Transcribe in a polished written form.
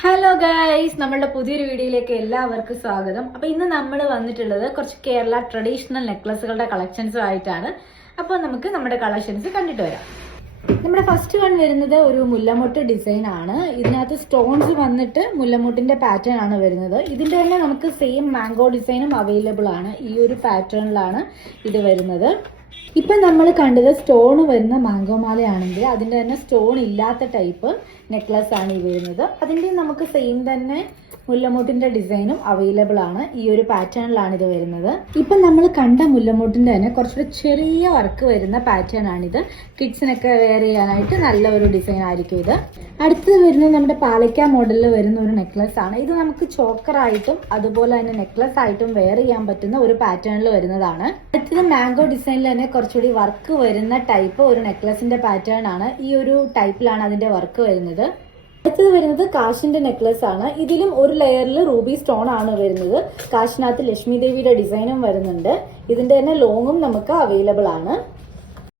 Hello guys, നമ്മളുടെ പുതിയൊരു വീഡിയോയിലേക്ക് എല്ലാവർക്കും സ്വാഗതം. അപ്പൊ ഇന്ന് നമ്മൾ വന്നിട്ടുള്ളത് കുറച്ച് കേരള ട്രഡീഷണൽ നെക്ലസുകളുടെ കളക്ഷൻസും ആയിട്ടാണ്. അപ്പോൾ നമുക്ക് നമ്മുടെ കളക്ഷൻസ് കണ്ടിട്ട് വരാം. നമ്മുടെ ഫസ്റ്റ് വൺ വരുന്നത് ഒരു മുല്ലമുട്ട് ഡിസൈൻ ആണ്. ഇതിനകത്ത് സ്റ്റോൺസ് വന്നിട്ട് മുല്ലമുട്ടിന്റെ പാറ്റേൺ ആണ് വരുന്നത്. ഇതിന്റെ തന്നെ നമുക്ക് സെയിം മാംഗോ ഡിസൈനും അവൈലബിൾ ആണ്. ഈ ഒരു പാറ്റേണിലാണ് ഇത് വരുന്നത്. ഇപ്പം നമ്മൾ കണ്ടത് സ്റ്റോൺ വരുന്ന മാംഗോ മാലയാണെങ്കിൽ അതിൻ്റെ തന്നെ സ്റ്റോൺ ഇല്ലാത്ത ടൈപ്പ് നെക്ലസ് ആണ് ഈ വരുന്നത്. അതിൻ്റെ നമുക്ക് സെയിം തന്നെ മുല്ലമുട്ടിൻ്റെ ഡിസൈനും അവൈലബിൾ ആണ്. ഈ ഒരു പാറ്റേണിലാണ് ഇത് വരുന്നത്. ഇപ്പം നമ്മൾ കണ്ട മുല്ലമുട്ടിൻ്റെ തന്നെ കുറച്ചുകൂടി ചെറിയ വർക്ക് വരുന്ന പാറ്റേൺ ആണിത്. കിഡ്സിനൊക്കെ വെയർ ചെയ്യാനായിട്ട് നല്ല ഒരു ഡിസൈൻ ആയിരിക്കും ഇത്. അടുത്തത് വരുന്നത് നമ്മുടെ പാലക്ക മോഡലിൽ വരുന്ന ഒരു നെക്ലസ് ആണ്. ഇത് നമുക്ക് ചോക്കറായിട്ടും അതുപോലെ തന്നെ നെക്ലസ് ആയിട്ടും വെയർ ചെയ്യാൻ പറ്റുന്ന ഒരു പാറ്റേണിൽ വരുന്നതാണ്. അടുത്തത് മാംഗോ ഡിസൈനിൽ തന്നെ കുറച്ചുകൂടി വർക്ക് വരുന്ന ടൈപ്പ് ഒരു നെക്ലസിന്റെ പാറ്റേൺ ആണ്. ഈ ഒരു ടൈപ്പിലാണ് അതിന്റെ വർക്ക് വരുന്നത്. അടുത്തത് വരുന്നത് കാശിന്റെ നെക്ലസ് ആണ്. ഇതിലും ഒരു ലെയറിൽ റൂബി സ്റ്റോൺ ആണ് വരുന്നത്. കാശിനകത്ത് ലക്ഷ്മി ദേവിയുടെ ഡിസൈനും വരുന്നുണ്ട്. ഇതിന്റെ തന്നെ ലോങ്ങും നമുക്ക് അവൈലബിൾ ആണ്.